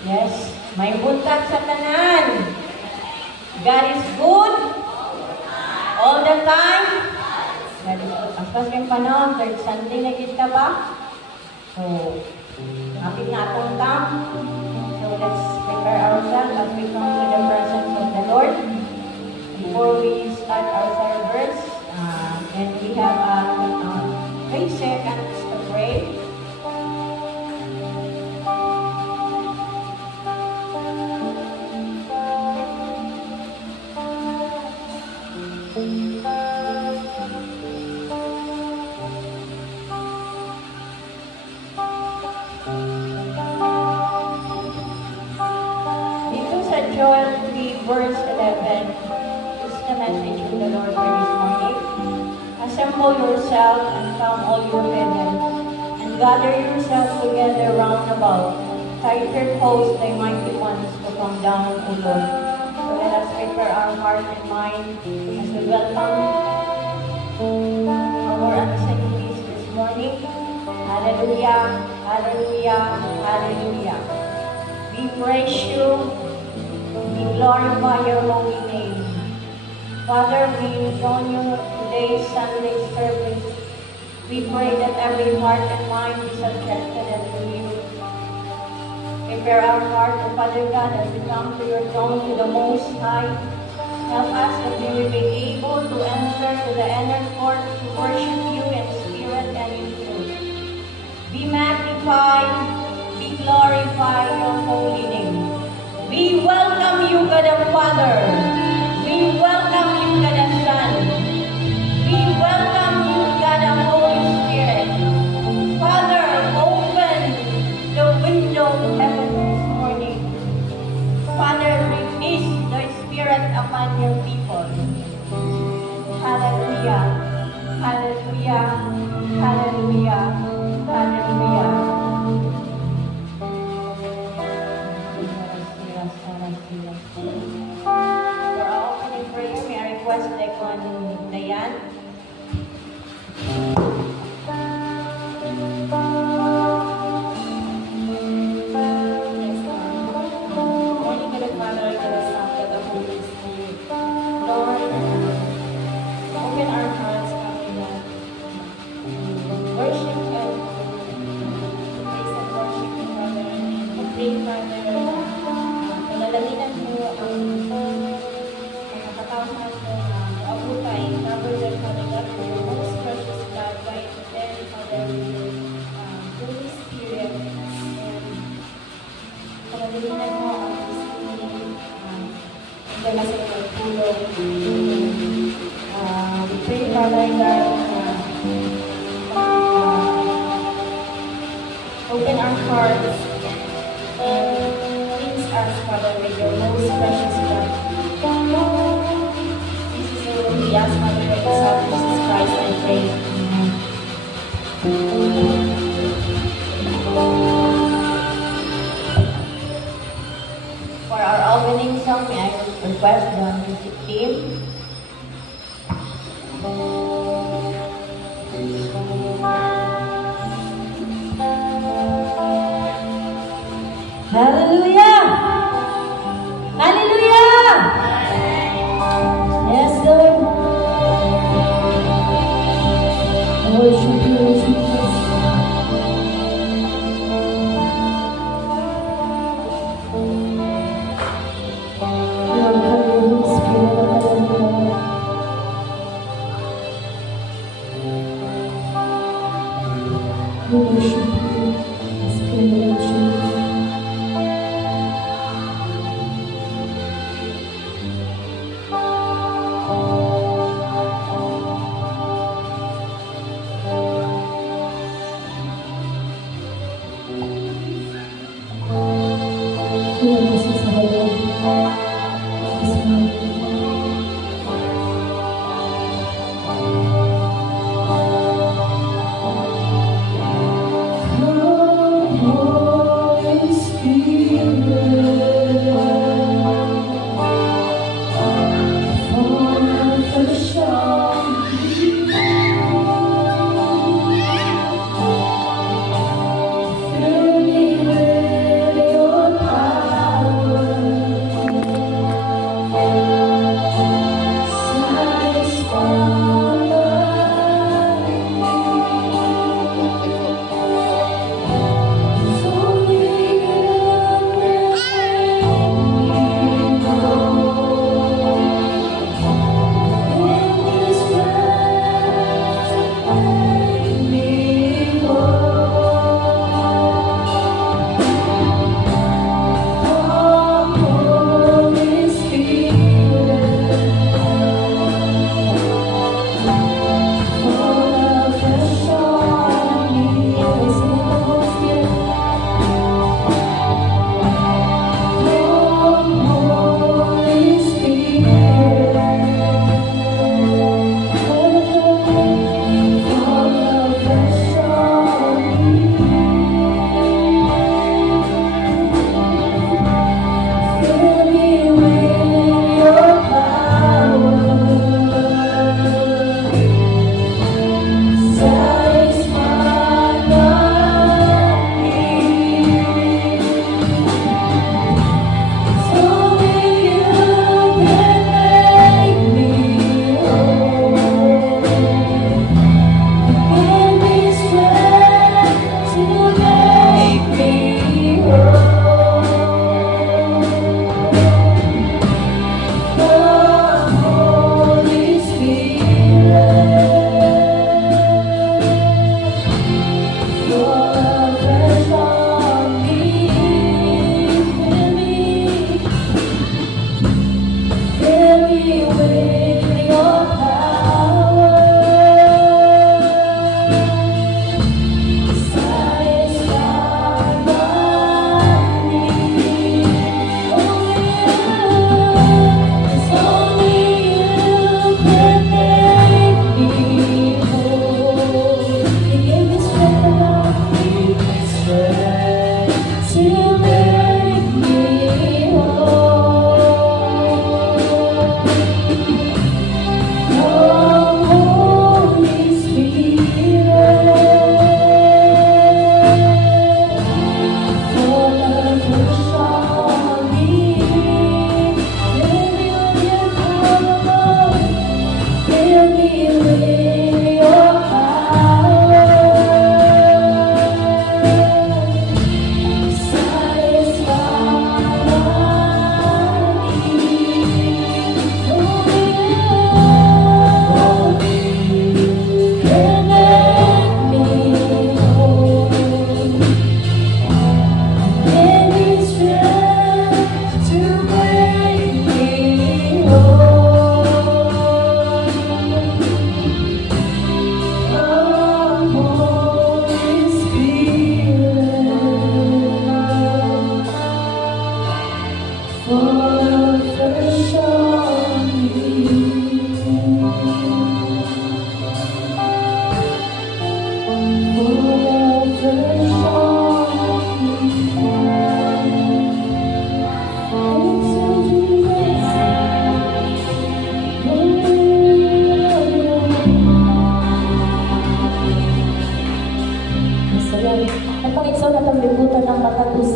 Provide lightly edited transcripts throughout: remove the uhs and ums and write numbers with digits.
Yes, may buntag sa tanan. God is good all the time. God is good. Aspas kayong panahon, third Sunday na kita ba? So, kapit na atong tam. So, let's prepare ourselves as we come to the presence of the Lord. Before we start our service, and we have 3 seconds to pray. Joel 3 verse 11 is the message of the Lord for this morning. Assemble yourself and come all your brethren, and gather yourselves together round about. Tighter close thy mighty ones to come down, O Lord. So let us prepare our heart and mind as we welcome our assemblies this morning. Hallelujah, hallelujah, hallelujah. We praise you. We glorify your holy name. Father, we join you today's Sunday service. We pray that every heart and mind be subjected unto you. Prepare our heart, O Father God, as we come to your throne to the Most High. Help us that we will be able to enter to the inner court to worship you in spirit and in truth. Be magnified, be glorified your holy name. We welcome you, God the Father. We welcome you, God the Son. We welcome you, God the Holy Spirit. Father, open the window of heaven this morning. Father, release the Spirit upon your people. Hallelujah. Hallelujah. Hallelujah. Hallelujah. For our opening prayer, may I request Decon Dayan. Morning, God, Father, God, Son, God, the Holy Spirit. Lord, open our hearts, Father God. Worship and praise and worship you, Father. And pray, Father, palalaminan mo ang nakatawag mo abutay, cover them, Father God, with your most precious blood, right there, Father, Holy Spirit, and palalaminan mo ang dala sa pagtulong. We pray, Father God, open our hearts and cleanse us, Father, with your most precious blood. This is the way we ask, Father, by the Son of Jesus Christ, I pray. Amen. For our opening song, may I request the music team. Hallelujah! Hallelujah! Yes, Lord. I worship you, Jesus. We worship you, Spirit of Jesus. Fill me with your power.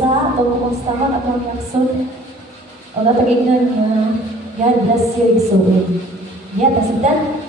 usa o kumustahon ang mga aksyon. O natagignan niya, God bless you, igsuon. Yan, nasagdan.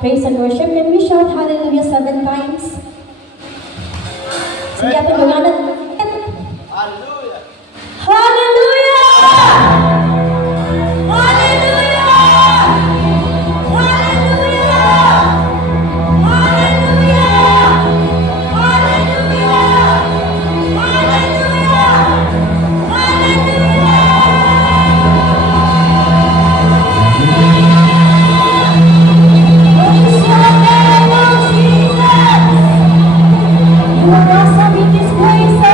Praise and worship. Can we shout hallelujah 7 times? Sige, ating bangalan. Hallelujah! Hallelujah! Hallelujah! Hallelujah! Hallelujah! Hallelujah! You are awesome in this place.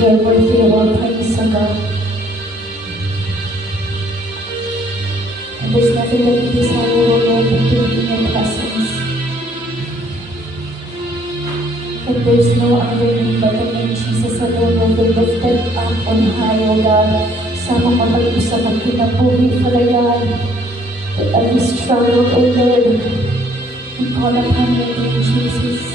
You are worthy of all praise, O God. And there's nothing that we desire, O Lord, but to be in your presence. And there's no other name but the name Jesus alone will be lifted up on high, O God. Sa mga pag-usap ang kinabuhi, kalayaan. But as we struggle, O Lord, we call upon your name, Jesus.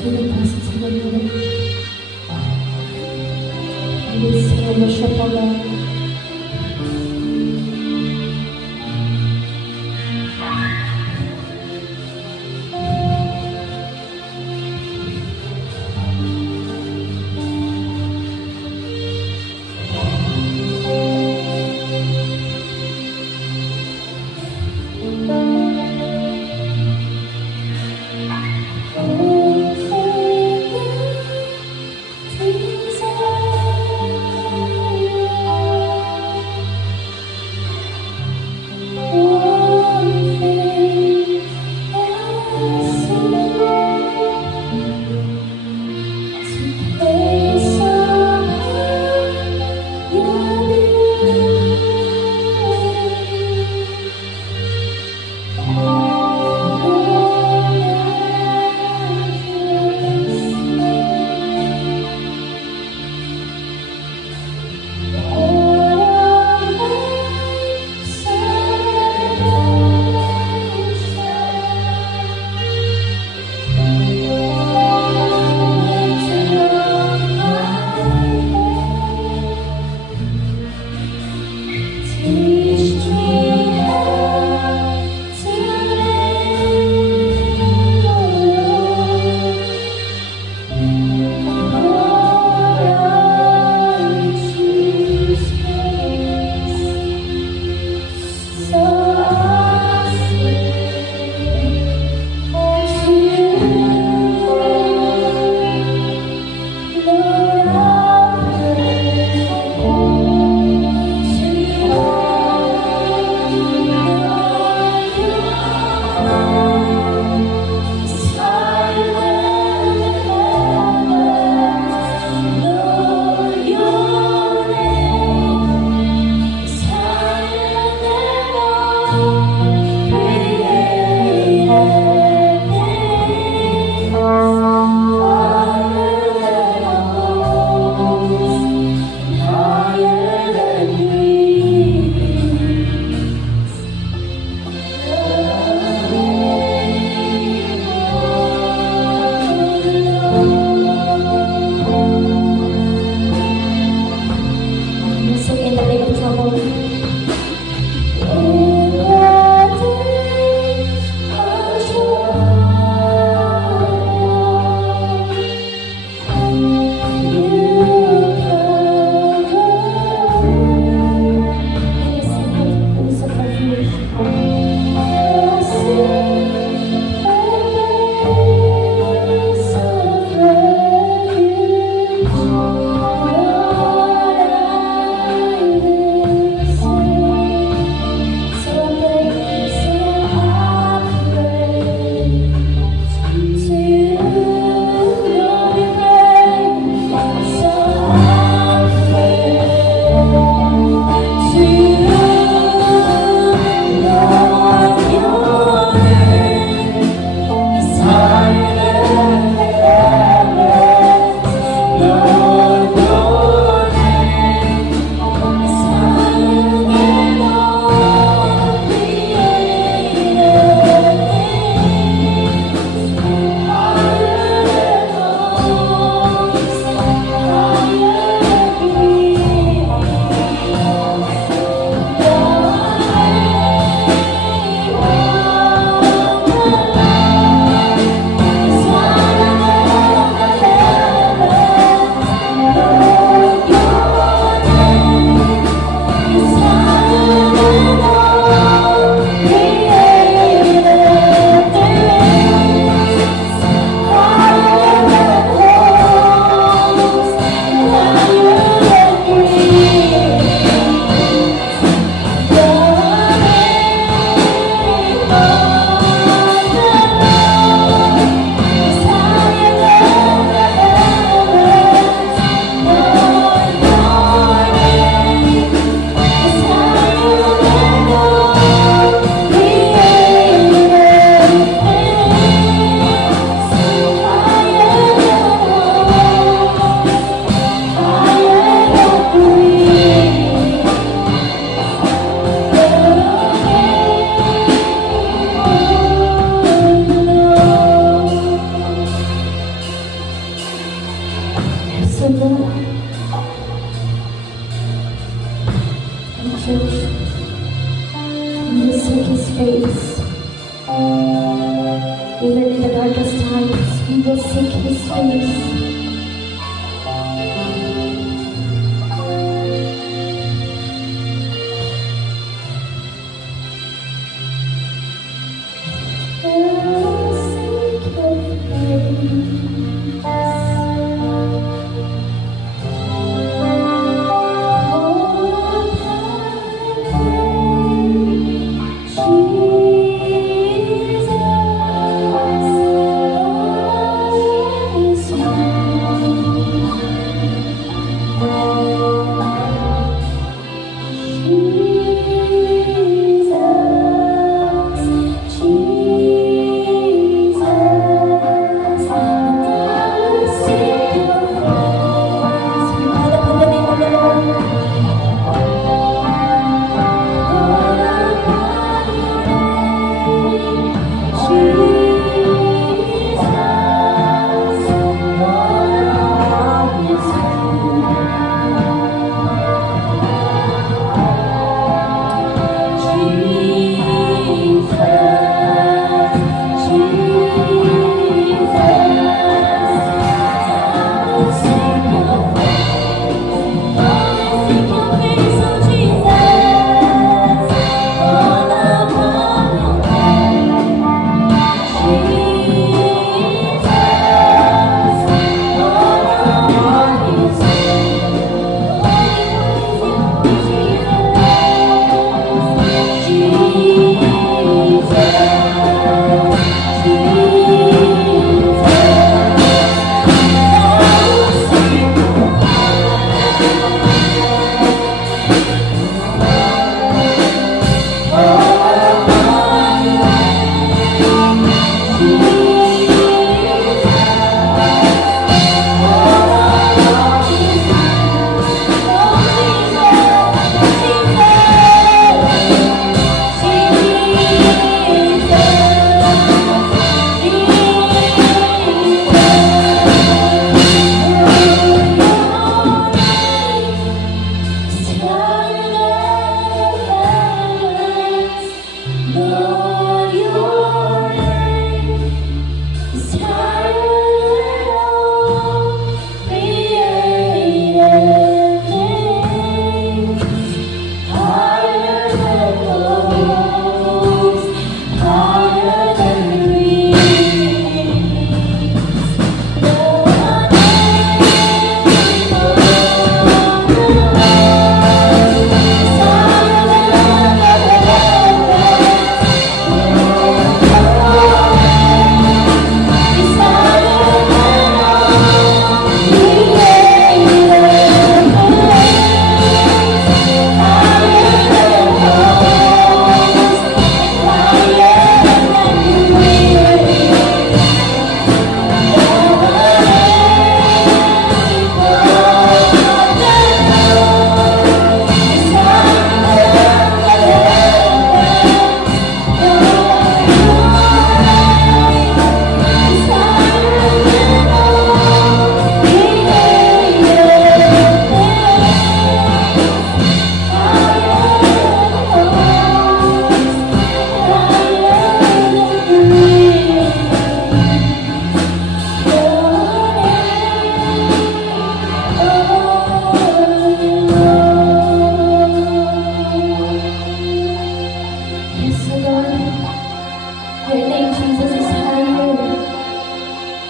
In the presence of the Lord, and we sing and worship, O Lord. Jesus. Even in the darkest times, we will seek His face.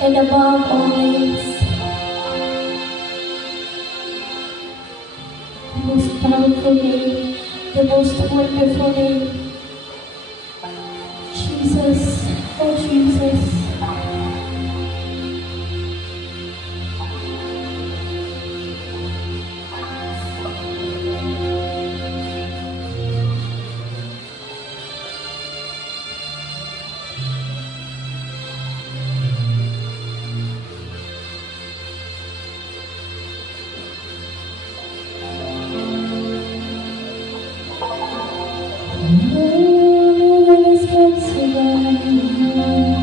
and above all names. The most powerful name, the most wonderful name. Jesus, oh Jesus. No one is responsible.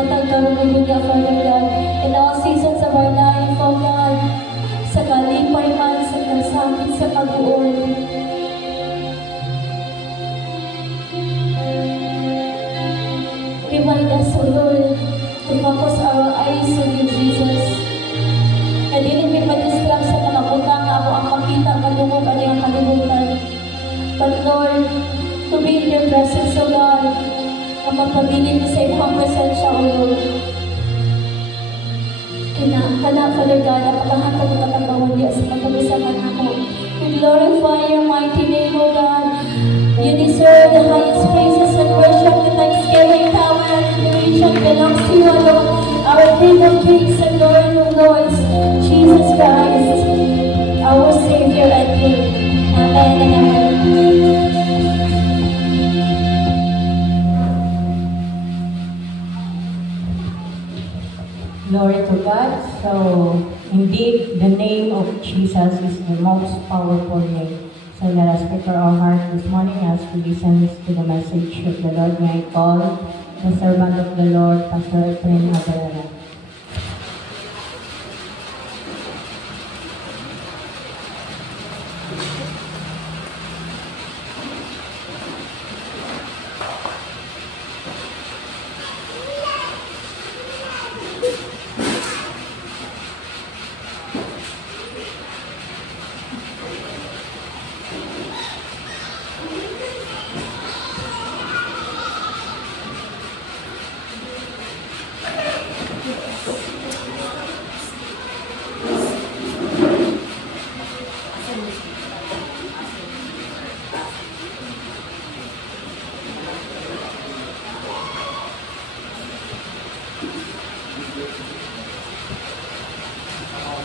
matag karunong niya, Father God, in all seasons of our life, O God, sa kalipay man, sa kasakit, sa kaguol. Remind us, O Lord, to focus our eyes on you, Jesus. Na dili may madistract sa mga butang na ako ang makita, madungog, ano yung kalibutan. But Lord, to be in your presence, O God, na magpabilin mo sa iyong presensya, O Lord. Kana, Father God, ang pagkahatag ng katagawan niya sa pagkabisakan ako. We glorify your mighty name, O God. You deserve the highest praises and worship. The thanksgiving, power, and adoration belongs to you alone, our King of kings and Lord of lords, Jesus Christ, our Savior and King. Amen and amen. Glory to God. So, indeed, the name of Jesus is the most powerful name. So let us prepare our heart this morning as we listen to the message of the Lord. May I call the servant of the Lord, Pastor Efrain Abarera.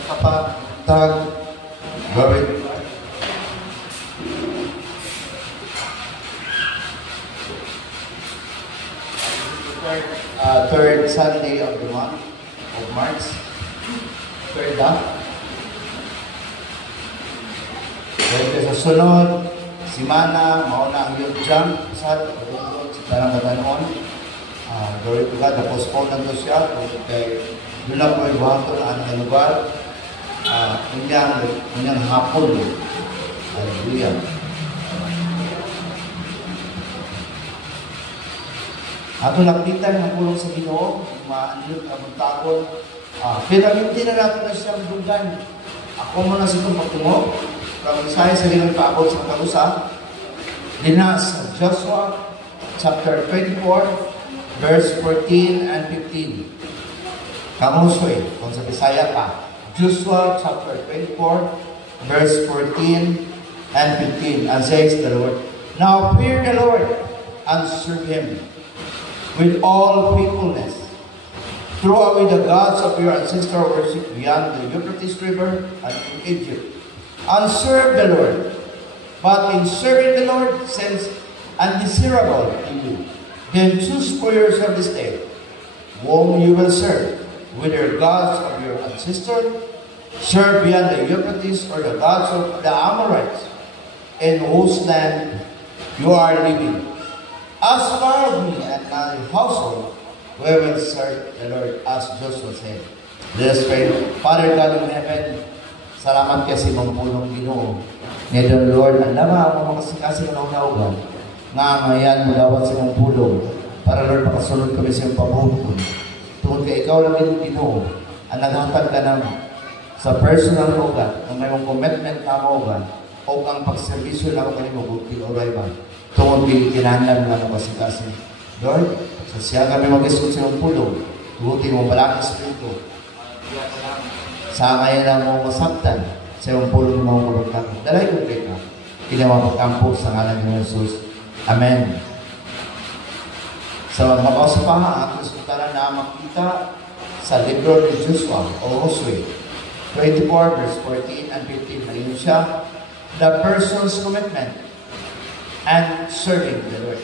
Kapatag gawin. Third Sunday of the month of March. Third half. Dahil sa sunod, simana, mauna ang youth jump, sa tanang katanon. Gawin ko ka, na-postpone na doon siya. Kaya doon na po iwato na ang lugar. Kunyang hapon. Hallelujah. Ato lapitan ng pulong sa Ginoo, maanilot na magtakon. Pero hindi na natin na siya madugan. Ako mo na siguro magtungo. From Isaiah sa Ginoo paabot sa Karusa. Dinas Joshua chapter 24 verse 14 and 15. Kamusoy, kung sa Bisaya pa. Joshua chapter 24 verse 14 and 15. And says the Lord, now fear the Lord and serve Him with all faithfulness. Throw away the gods of your ancestral worship beyond the Euphrates River and in Egypt, and serve the Lord. But in serving the Lord seems undesirable to you. Then choose for yourself this day whom you will serve, whether gods of your ancestors, serve beyond the Euphrates, or the gods of the Amorites, in whose land you are living. As far as me and my household, we will serve the Lord, as Joshua said. Let us pray. Father God in heaven, salamat kasi mong pulong Ginoo. Ngayon, Lord, ang lama mo makasikasin ng naugan, nga ngayon mulawat sa mong pulong, para Lord, makasunod kami sa iyong pabuton. Tungkol ka ikaw lang yung Ginoo, ang naghatag ka naman sa personal mo ka, ang may mong commitment na mo ka, o ang pagservisyo lang ka mo, buti o rayman. Tungkol kinahanglan lang mo kasikasin. Lord, sa siya kami mag-isot sa iyong pulong, buti mo malaking espiritu. Sa ngayon lang mo masaktan sa iyong pulong mo magpagkakot. Dalay ko ka, kinamapagkampo sa ngalan ng Jesus. Amen. Sa makasapahan, ang resulta na makita sa libro ni Joshua o Josue 24 verse 14 and 15. Ngayon siya, the person's commitment and serving the Lord.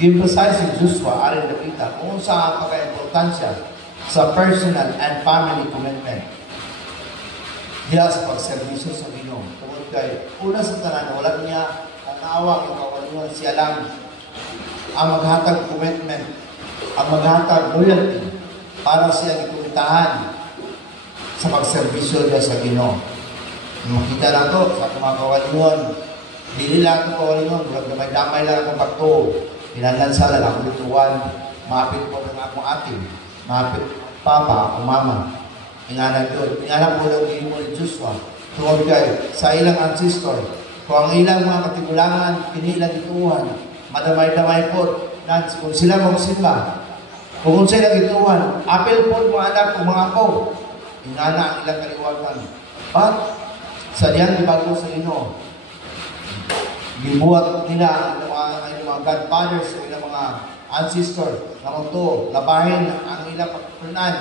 Emphasizing Joshua, aring nakita kung saan ang pagka-importansya sa personal and family commitment. Diya sa pagservisyo sa Ginoo. Tungkol kay una sa tanan, wala niya ang awa, ikaw niya siya lang. ang maghatag commitment, ang maghatag loyalty para siya gikumitahan sa pagserbisyo niya sa Ginoo. Makita na to sa mga kawalingon. Dili lang ito kawalingon. Bulag damay lang akong pagto. Pinanlansa lang akong lituan. Mapit po ng akong ating. Mapit papa o mama. Inganan doon. Inganan po lang din mo ni Joshua. Tungkol kay sa ilang ancestor. Kung ang ilang mga katigulangan, kinilang ituhan. Madamay-damay po. Kung sila magsimba. Kung sila ituhan. Apel po mga anak o mga apo. Ingana ang ilang kaliwatan. But, sa diyan, ibago sa Ginoo. Gibuhat nila ang mga godfathers, ang ilang mga ancestor, na magto, labahin ang ilang pagpunan,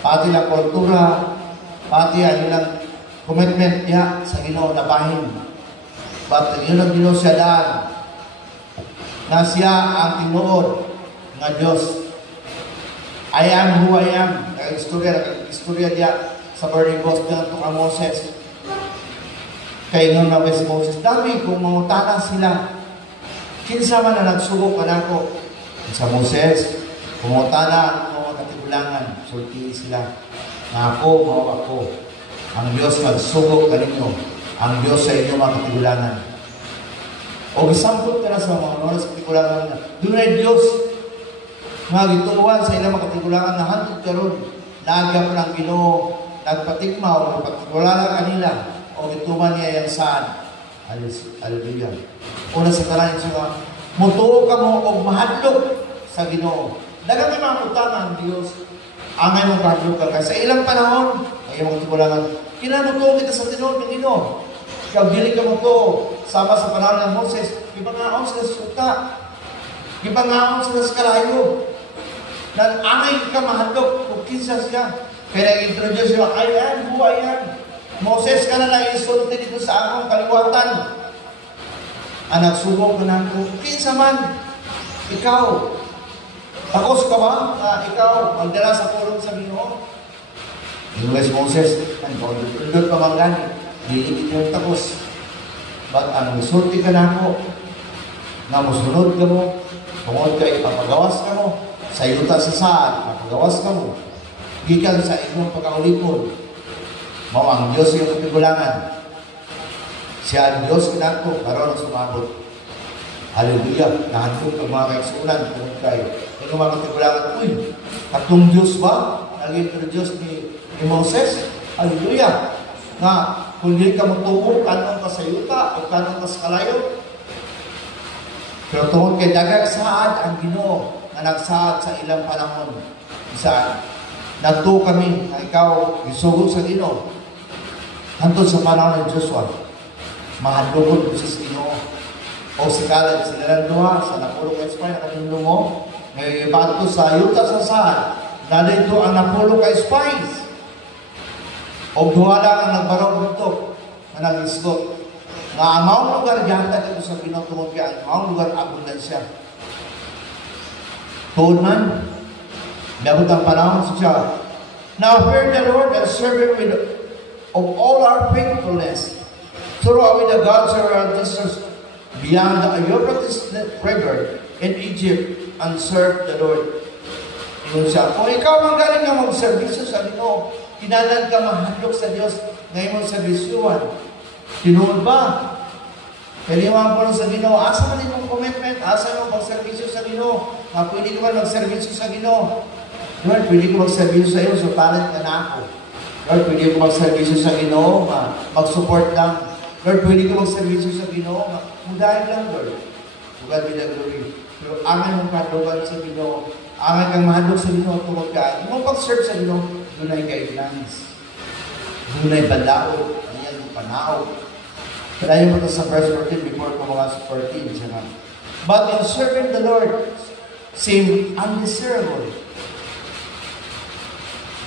pati lang kultura, pati ang ilang commitment niya sa Ginoo, labahin. But yun ang Ginoo siya daan, na siya ang tinuod ng Diyos. I am who I am. Istorya niya sa burning bush ng tukang Moses. Kaya nga na si Moses, dami kung mangutana sila. Kinsa man na nagsugok ka na ako. Sa Moses, kumutana ang mga katigulangan. Sulti sila. Na ako, mga ako. Ang Diyos magsugok ka ninyo. Ang Diyos sa inyo mga katigulangan. O gisampot ka na sa mga katigulangan na. Doon ay Diyos. Mga gituwan sa ilang mga katigulangan na hantod ka ron. Nagyap ng Ginoo. Nagpatikma o nagpatigulangan kanila. O gituman niya yung saan. Hallelujah. Una sa tanan siya, mutuo ka mo o mahadlok sa Ginoo. Dagang may mga utana ang Diyos. Angay mong kahadlok ka. Kasi sa ilang panahon, ay mong tikulangan, kinamutuo kita sa tinuod ng Ginoo. Ikaw, dili ka mo to. Sama sa panahon ng Moses, ibangaon sila sa suta. Ibangaon sila sa kalayo. Angay ka mahadlok kung kinsa siya. Kaya nag-introduce siya, I am who I am. Moses ka na naisulti dito sa akong kaliwatan. Anak subok ko na ko, kinsa man, ikaw, takos ka ba? Ikaw, magdala sa pulong sa Ginoo. Inuwi si Moses, undot pa man gani, diligit yung takos. But ang isulti ka na ko, na musunod ka mo, tungod ka, ipapagawas ka mo, sa yuta sa saan, ipapagawas ka mo, gikan sa inyong pagkaulipon. Mao ang Diyos yung katigulangan. Siya ang Diyos kinato, karoon sumabot. Hallelujah. Nahanto ang mga kaisunan kung kayo. Yung mga katigulangan, uy, katong Diyos ba? Nag-introduce ni Moses? Hallelujah. Nga, kung hindi ka matubo, kanong ka sa yuta, o kanong ka sa kalayo. Pero tungkol kay dagag saad ang Ginoo na nagsaad sa ilang panahon. Isa, nagtuo kami na ikaw isugo sa Ginoo. Hantod sa panahon ng Joshua, mahadlokod ko sa Ginoo. O si Caleb, sila lang duha, sa napulong ka-espay, nakatinlo mo, ngayon bato sa yuta sa saan, na dito ang napulong ka-espay. O duha lang ang nagbarong dito, na nag-isgot. Nga amang lugar, yata ito sa Ginoo tungkol kaya, amang lugar, abundansya. Tuod man, labot ang panahon siya. Now fear the Lord and serve Him with of all our faithfulness. Through with the gods of our ancestors beyond the Euphrates River in Egypt and serve the Lord. Yun siya. Kung ikaw man galing nga mag-servisyo sa Ginoo, kinalan ka mahadlok sa Diyos ngayon mong servisyuhan. Tinuod ba? Kaliwan po sa Ginoo. Asa man yung commitment? Asa mo mag-servisyo sa Ginoo? Pwede ka ba mag-servisyo sa Ginoo? Lord, pwede ko mag-servisyo sa iyo, so talent ka na ako. Lord, pwede ko mag-servisyo sa Ginoo, mag-support lang. Lord, pwede ko mag-servisyo sa Ginoo, mudahin lang, Lord. To God be the glory. Pero amin mong kadugan sa Ginoo, amin kang mahadlok sa Ginoo, tungkol ka. Yung pag-serve sa Ginoo, doon ay guidelines. Doon ay balao. Ayan yung panao. Kaya mo ito sa verse 14 before ko mga 14. Siya. But in serving the Lord, seem undesirable.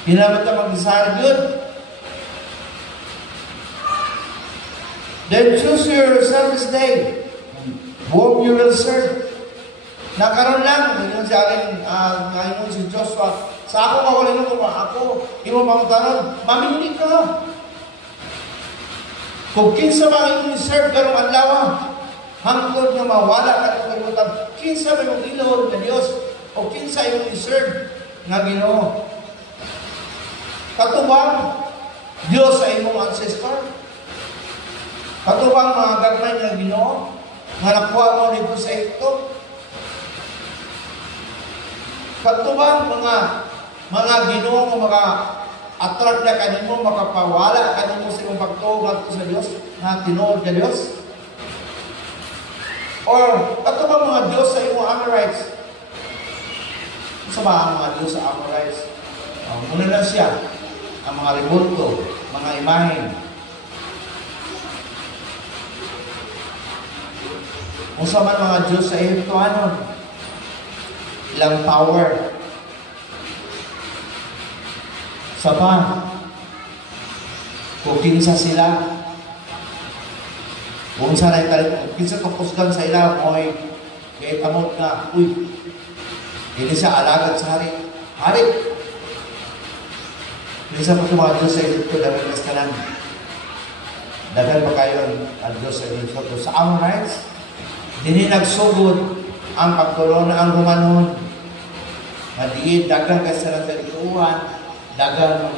Hinamit na mag-desire good. Then choose your service day, whom you will serve. Nakaroon lang, yun si aking, ngayon si Joshua, sa ako mawalin ko ba? Ako, imo pangutanon, mamili ka. Kung kinsa mga inyong serve karong adlaw, hangtod nga mawala ka ng kalimutan, kinsa may mong ilog na Diyos, o kinsa yung iserve nga Ginoo. Katubang, Diyos sa imong ancestor. Katubang mga gagmay nga Ginoo, nga nakuha mo dito sa ito. Katubang mga Ginoo nga attract na kanimo, makapawala kanimo sa imong pagtuo sa Diyos, na tinuod ka Diyos. Or, ato ba mga Diyos sa imong Amorites? Sa ba ang mga Diyos sa Amorites? Muna na siya, ang mga rebulto, mga imahen. Kung sa man mga Diyos sa Egypto, ilang tower. Sa ba? Kung kinsa sila, kung sa na'y talit, kinsa kapusgan sa ila, mo'y kaya kamot na, uy, hindi siya alagad sa hari. Hari! Kinsa po mga Diyos sa Egypto, dagan kas kanan. Dagan ba kayo ang Diyos sa Egypto? Sa Amorites, hindi nagsugod ang pagtuloy na ang Romanon. Madiin, dagan kasi sa nagtaliuan, dagan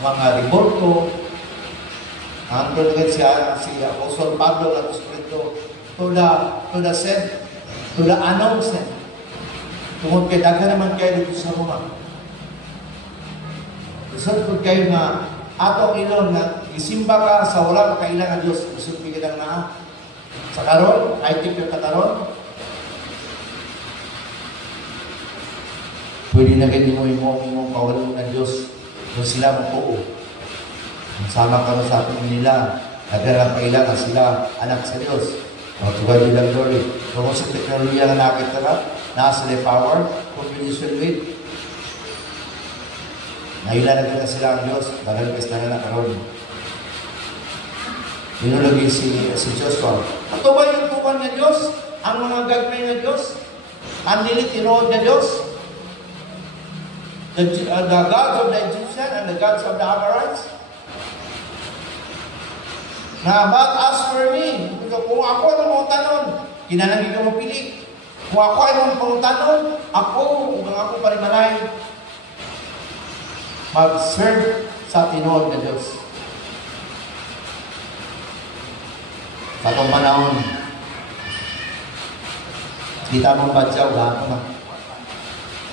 mga revolto. Ang tulad siya, si Apostol Pablo at Espiritu, to the sent, to the announcement. Tungkol kay dagan naman kayo dito sa Roma. Isod ko kayo nga, atong ilon na isimba ka sa wala makailang ang Diyos. Isod ko kitang na sa karon, high-tech yung kataron. Pwede na kayo mo imong kawalong ng Diyos kung sila mapuo. Sama ka sa atin nila, nagdarang kailangan sila anak sa Diyos. Tugad nila glory. Kung sa teknolohiya na nakita ka, nasa the power, combination with. Nailalagay na sila ang Diyos, balalagay na na karoon. Inulagay si Joshua. Ito ba yung tukan ng Diyos? Ang mga gagmay ng Diyos? Ang nilit tinood ng Diyos? The gods of the Egyptian and the gods of the Amorites? Na, but as for me, kung ako ay mong tanon, kinalangin ka mong pili. Kung ako ay mong tanon, ako, kung ako parimalay, mag-serve sa tinood na Diyos. Sa itong panahon, kita mong badyaw, lahat na.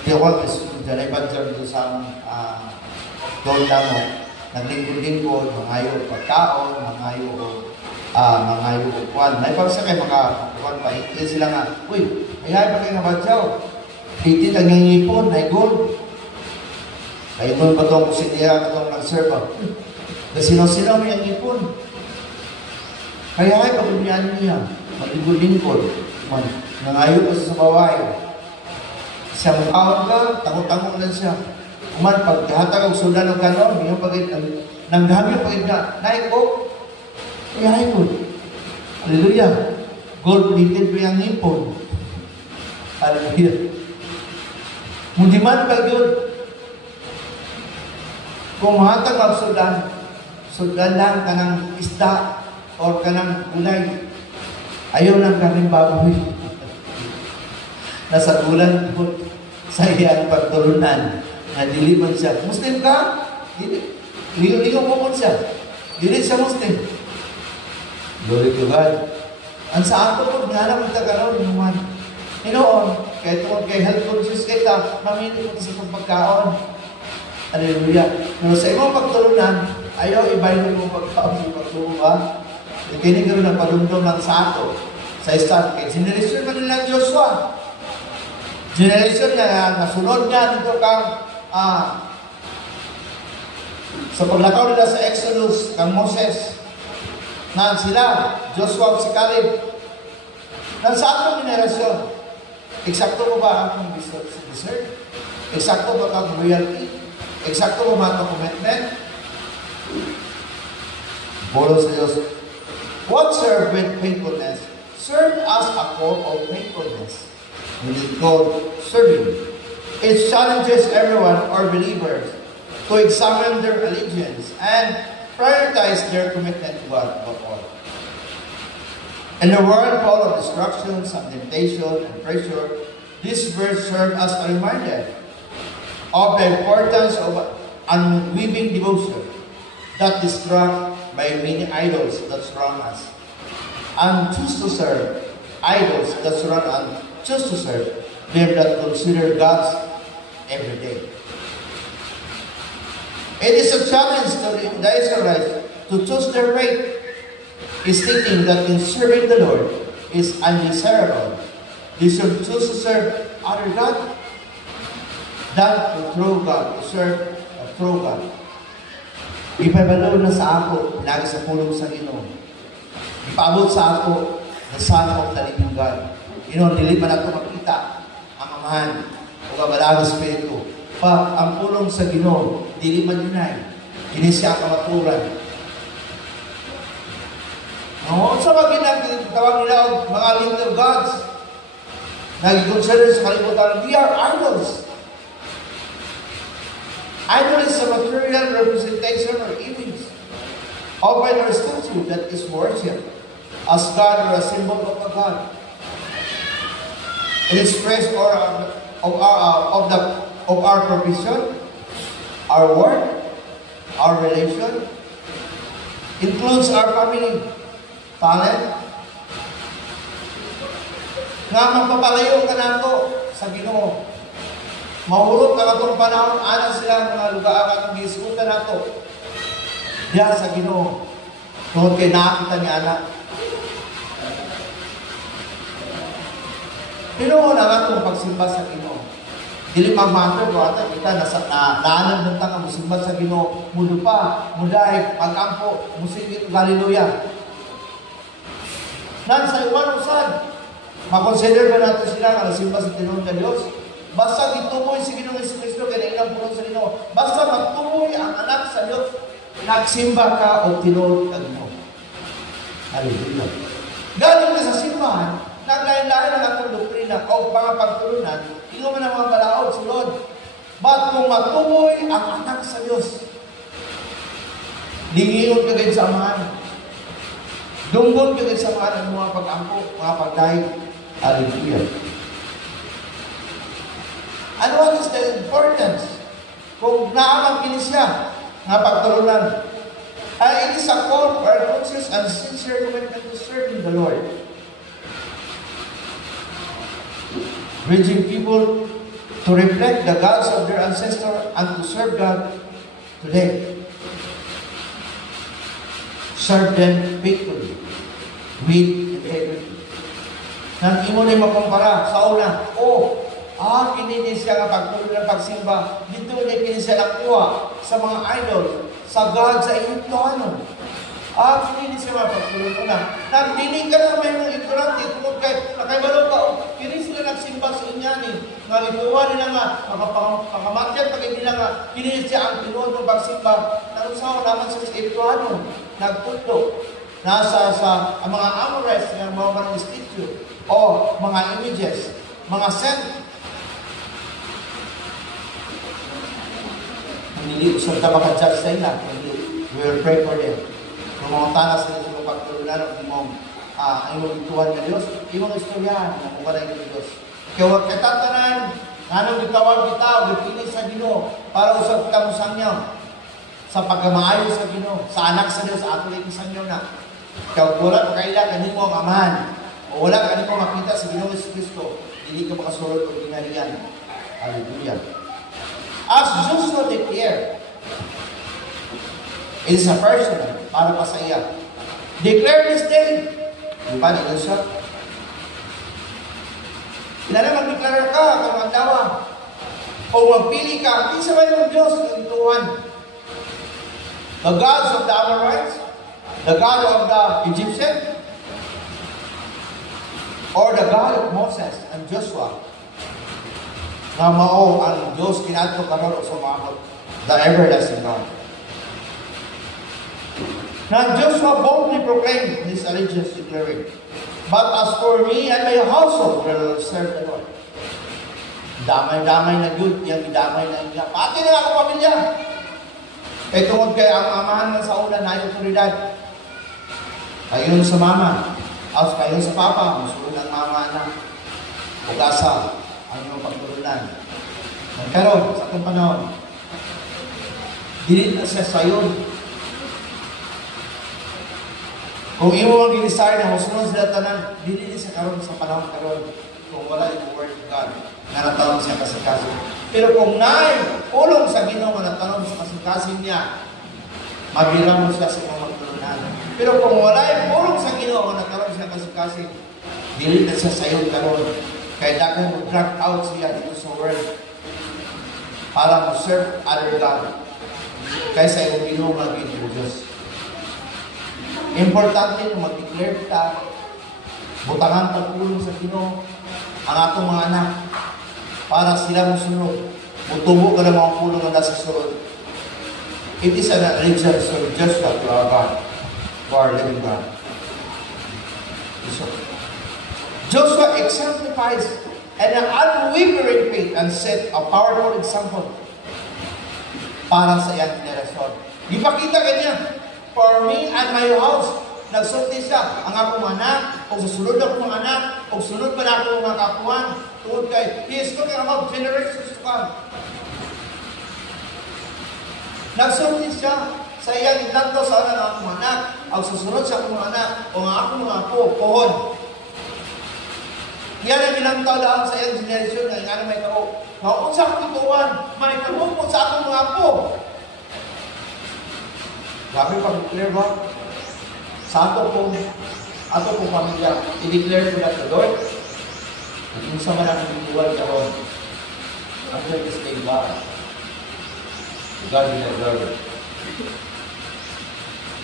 Hindi ako, dyan ay badyaw dito sa dolda mo. Naglingkod-lingkod, mangayo pagkaon, mangayo kuwan. May pagsa kayo kuwan pa, hindi sila nga, uy, ay pa kayo nga badyaw. Pitit ang ngipon, ay gold. Kaya doon ba itong sinira, itong nag-serve? Kasi sino-sino may ang ngipon. Kaya ay pagbumiyan niya, maglingkod-lingkod. Nangayo pa sa baway. Siya mukhaon ka, tango-tango lang siya. Kuman, paghatag ang sulan ng kanon, yung nanggamit pagit na, naiko, ay po. Hallelujah. Gold-plated po yung ngipon. Hallelujah. Mundiman pa yun. Kung mahatag ang sudan lang ka ng isda o ka ng gulay, ayaw lang kaming baboy. Nasa gulan po sa iyang pagtulunan. Nadiliman siya. Muslim ka? Hindi. Ligaw mo po siya. Hindi siya Muslim. Glory to God. Ang sa ato po, nga naman tagaroon naman. Inoon, kahit mo kay health conscious kita, mamili mo sa pagkaon. Hallelujah. Pero sa imong pagtulunan, ayaw ibayin mo pagkaon, pagtulong ba? Kini ka rin ang palundong ng sa ato. Sa start, kay generation pa nila Joshua. Generation niya, nasunod niya dito kang sa paglakaw nila sa Exodus kang Moses, na sila, Joshua at si Caleb, nang sa atong generasyon, eksakto mo ba ang desert? Eksakto ba ang royalty? Eksakto mo ba ang commitment? Bolo sa Diyos, what serve with faithfulness? Serve as a form of faithfulness. When it's called serving. It challenges everyone or believers to examine their allegiance and prioritize their commitment to God above all. In a world full of distractions and temptation and pressure, this verse serves as a reminder of the importance of unweaving devotion that distract by many idols that surround us, and choose to serve idols that surround and choose to serve them that consider God's every day. It is a challenge to the Israelites to choose their faith, stating that in serving the Lord is undesirable. They should choose to serve other God than to throw God, to serve a true God. Ipabalo na sa ako, pinagi sa pulong sa Ginoo. Ipaabot sa ako, the Son of the Living God. Dili man ako makita ang Amahan o kabalagang Espiritu. But ang pulong sa Ginoo, dili man yunay. Hindi siya kamaturan. No? Sa mga tawag nila mga little gods, nag-consider sa kalimutan, they are idols. Idol is a material representation or image, often or statue that is worshipped as God or a symbol of a God. It expresses of our provision, our work, our relation, includes our family, talent, nga magpapalayo ka nato sa Ginoo. Mahulog ka katong panahon, anak sila mga lugar ang giskutan nato. Diya sa Ginoo. Tungkol kay nakita ni anak. Ginoo na nga itong pagsimba sa Ginoo. Dili magmatter ko ata kita naanan ng tanga musimba sa Ginoo. Mudo pa, muday, magkampo, musigit, hallelujah. Nan sa iwan usad, makonsider ba natin sila nga nasimba sa Ginoo ng Diyos? Basta gitumoy si Ginoong Jesucristo kaya ilang pulong sa Ginoo. Basta magtumoy ang anak sa Diyos, nagsimba ka o tinuod ka Ginoo. Hallelujah. Galing ka sa simbahan, naglain-lain ang atong doktrina o mga pagtulunan, ino man ang mga balaod, sulod. But kung magtumoy ang anak sa Diyos, lingiyon ka sa amahan. Dunggon ka sa amahan ng mga pag-ampo, mga pagdahil. Hallelujah. And what is the importance? Kung naamang kini siya, nga pagtulunan, it is a call for a conscious and sincere commitment to serving the Lord. Bridging people to reflect the gods of their ancestors and to serve God today. Serve them faithfully, with integrity. Nang imo na makumpara sa una, kinini siya nga pagtuloy ng pagsimba, dito na kini siya nakuha sa mga idol, sa God, sa Egyptoano. Kinini siya nga pagtuloy na. Nang dinig ka na may mga ignorante, tungkol kay balo ka, kini sila nagsimba sa inyani, nga ikuha nila nga, makamatyan pag nila nga, kini siya ang tinuod ng pagsimba, nalusaw naman sa Egyptoano, nagtutlo, nasa sa mga Amorites, ng mga statue, o mga images, mga saint. Hindi usap na makajudge sa ila. We will pray for them. Kung mga tanas na ito pagtulunan ng imong ituan na Diyos, imong istorya ng mga na ito Diyos. Kaya huwag katatanan, anong itawag kita, gagpinig sa Ginoo, para usap kita mo sa inyo, sa pagkamaayo sa Ginoo, sa anak sa Diyos, ato rin sa inyo na. Kaya wala pa kailan, hindi mo ang amahan, o wala ka mo makita sa Ginoo Jesucristo, hindi ka makasulod o ginariyan. Hallelujah. As Joshua declared, it is a personal, para pa sa iya. Declare this day. Di ba, ni Joshua? Kinala mag-declare ka, kung magdawa, o magpili ka, isa ba yung Diyos ng Tuhan? The gods of the Amorites, the God of the Egyptian, or the God of Moses and Joshua, na mao ang Diyos kinaadto karon sa maabot, the everlasting God. Now Joshua boldly proclaimed his allegiance, declaring, "But as for me and my household, we will serve the Lord." Damay-damay na Diyos, yung damay na iya. Pati na ako pamilya. Tungkol kay ang amahan sa una na yung otoridad. Ayon sa mama, As kayo sa Papa, musulod ang mga anak. Ugasa ang iyong pagtulunan. Nagkaroon sa atong panahon, dili na siya sayon. Kung imo ang ginisay na musunod sila tanan, dili siya karon sa panahon karon kung wala yung word of God na natanong siya kasikasin. Pero kung naay ulong sa Ginoo nga natanong sa kasikasin niya, mabira mo siya sa mga magtulunan. Pero kung wala yung ulong sa Ginoo nga natanong siya kasikasin, dili na siya sayon karon. Kaya dagan mo drag out siya dito sa world para mo serve other God kaysa yung Ginoo nga ginoo Diyos. Importante na mag-declare ka, butangan pagpulong sa Ginoo ang atong mga anak para sila musunod. Mutubo ka ng mga pulong na nasa sunod. It is an allegiance of Joshua to our God, to our living God. So, Joshua exemplifies an unwavering faith and set a powerful example para sa iyang generasyon. Ipakita ganyan, for me and my house, nagsulti siya, ang akong anak, o susunod akong anak, o sunod pa na akong mga kapuan, tungkol kay, he is talking about generations to come. Nagsulti siya sa iyang inlanto sa akong anak, ang susunod sa akong anak, o ang akong mga apo, pohon. Yan ang pinagtaw daan sa iyang generasyon na nga na may tao. Kung sa akong ituan, may kamupot sa akong mga apo. Grabe pag-declare ba? Sa ato pong pamilya, i-declare ko na ito, Lord. Kung sa man ang ituan ka ron, ang church is stay back. God will observe it.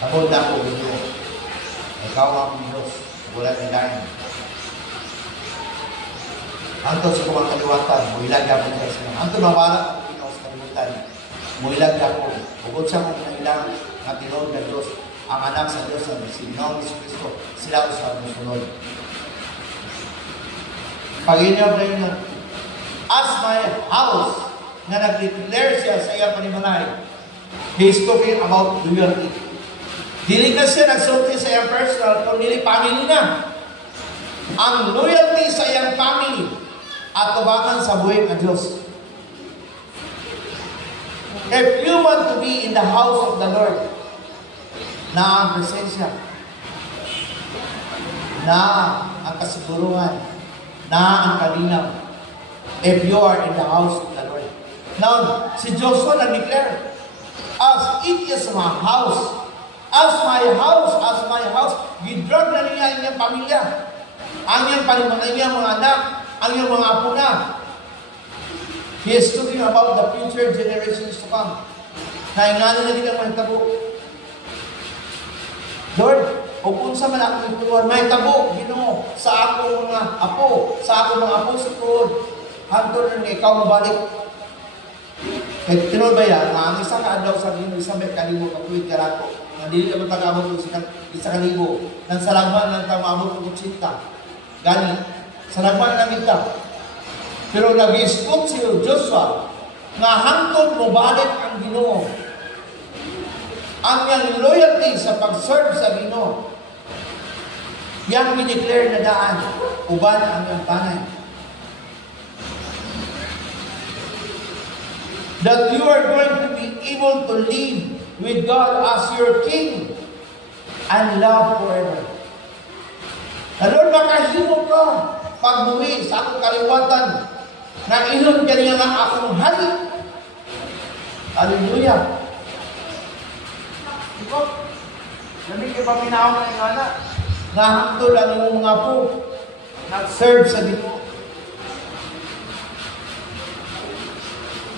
Ako na ako dito. Ikaw ang Diyos. Wala ni dahil. Anto sa kumang kaliwatan, muilag ako sa isang. Anto mawala ang Pinoos kalimutan. Muilag ako. Bukod sa kong nailang na tinood na Diyos, ang anak sa Diyos ang Sinaw ni Kristo, sila ko sa musunod. Pag inyo na, as my house, na nag-declare siya sa iyang panimalay, he is talking about loyalty. Dili na siya nagsulti sa iyang personal, kundi family na. Ang loyalty sa iyang family at tubangan sa buhay ng Diyos. If you want to be in the house of the Lord, na ang presensya, na ang kasiguruhan, na ang kalinaw, if you are in the house of the Lord. Now, si Joshua nag-declare, as it is my house, as my house, gidrag na niya ang iyang pamilya, ang iyang palimanay niya mga anak, ang iyang mga apo na. He is talking about the future generations to come. Naingalan na din ang may tabo. Lord, o kung sa man ako ituwan, may tabo, Ginoo, sa akong mga apo, sa akong mga apo sa tuod, hantod na ikaw mabalik. Kaya tinod ba yan, na ang isang kaadlaw sa Ginoo, isang may kalibo, kapulit karato, na dili naman tagamot ko sa kalibo, nang salagman lang tayo maabot ko kutsita. Gani, salagman lang kita. Pero nag-ispot si Joshua, nga hantod mo balik ang Ginoo. Ang yang loyalty sa pag-serve sa Ginoo, yang mineclare na daan, uban ang yang panay. That you are going to be able to live with God as your King and love forever. Na Lord, makahimo ka pag-uwi sa akong kaliwatan na inon ka niya nga akong hari. Hallelujah. Diba? Lamig ka pa minahon na yung anak. Nahangtod ang iyong mga po. Nag-serve sa Ginoo.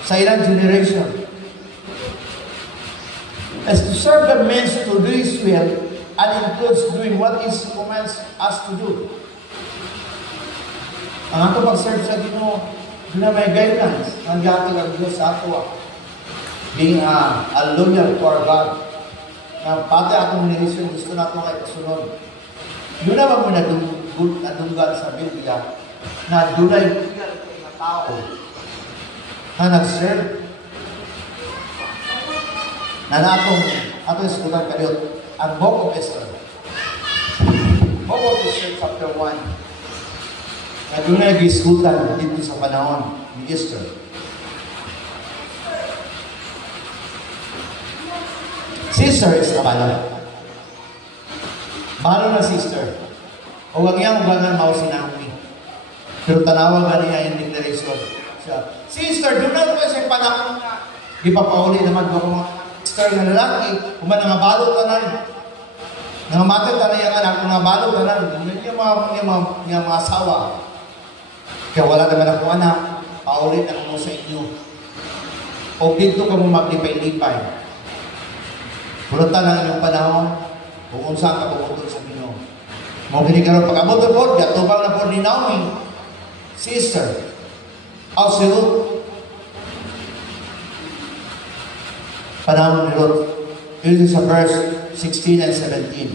Sa ilang generation. As to serve the means to do His will and includes doing what He commands us to do. Ang ato pag-serve sa Ginoo, doon na may guidelines. Ang yatag ang Diyos sa ato. Being a loyal to our God. Na pati akong nilisyon, gusto na ito kay kasunod. Doon naman mo nadunggal sa Biblia na dunay loyal na tao na nag-serve na natong atong iskutan kaliot ang Book of Esther. Mogo to Sir chapter 1. Na doon na nag-iskutan dito sa panahon ni Esther. Sister is kabalo. Balo na sister. O wag niyang ugangan mao si Naomi. Pero tanawag ba niya yung declaration? Sister, doon na ko sa panahon na di pa pauli naman ko mga sister na lalaki, kung man nangabalo tanan. Nangamatay tanan yung anak, nangabalo tanan. Yung mga asawa. Kaya wala naman ako anak, paulit na mo sa inyo. O dito ka mo maglipay-lipay. Pulutan ang inyong panahon, kung saan ka pumutol sa Ginoo. Mo kinikaroon pag-abot po, gatubang na po ni Naomi, sister, si Ruth. Panahon ni Ruth. This is sa verse 16 and 17.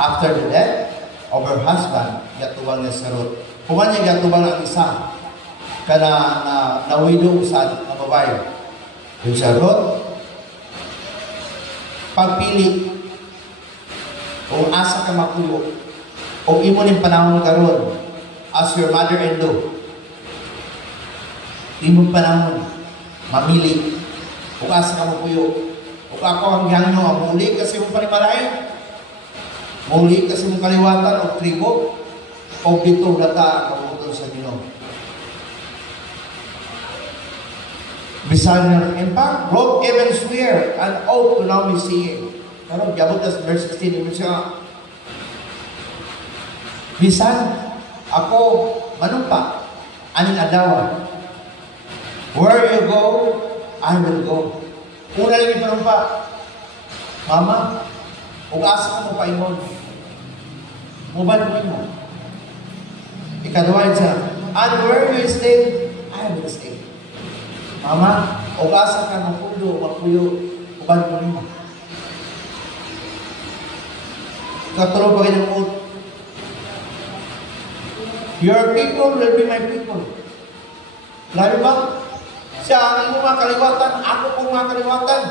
After the death of her husband, gatubang niya sa Ruth. Kuman niya gatubang ang isa, kana na widow sa babae. Yung sa Ruth, pagpili, kung asa ka mapuyo, o imo ning panahon karon as your mother-in-law, imo panahon, mamili, kung asa ka mapuyo, kung ako ang gihangyo, muli kasi mong panimalay, muli kasi mong kaliwatan o tribo, o dito data kamutol sa Ginoo. Bisan na, in fact, Ruth even swear an oath to Naomi saying, karong gabot na sa verse 16, imo siya, bisan, ako, manumpa, aning adawa. Where you go, I will go. Una lang yung manumpa, Mama, kung asa ka mo paingon, mubad mo. Ikaduha siya, and where you stay, I will stay. Mama, kung asa ka mapuyo, mubad mo. Katulong pa kanyang oath. Your people will be my people. Lalo ba? Siya ang iyong mga kaliwatan, ako pong mga kaliwatan.